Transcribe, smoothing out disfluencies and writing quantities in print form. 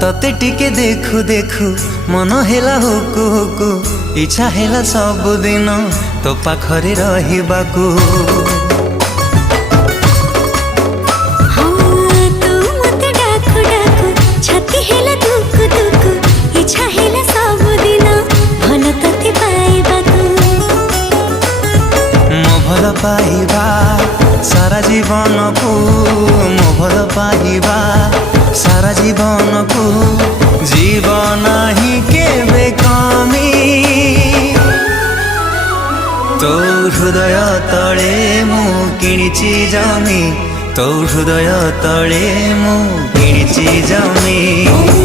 तते टिके देखु देखु मन हेला हुकु हुकु इच्छा हेला सब दिन तो पाखरे रहिबाकू। भल पाइबा सारा जीवन को मो भल पाइबा सारा जीवन को जीवन ही केबे कमी तो हृदय तले मु किणिची जमी तो हृदय तले मु किणिची जमी।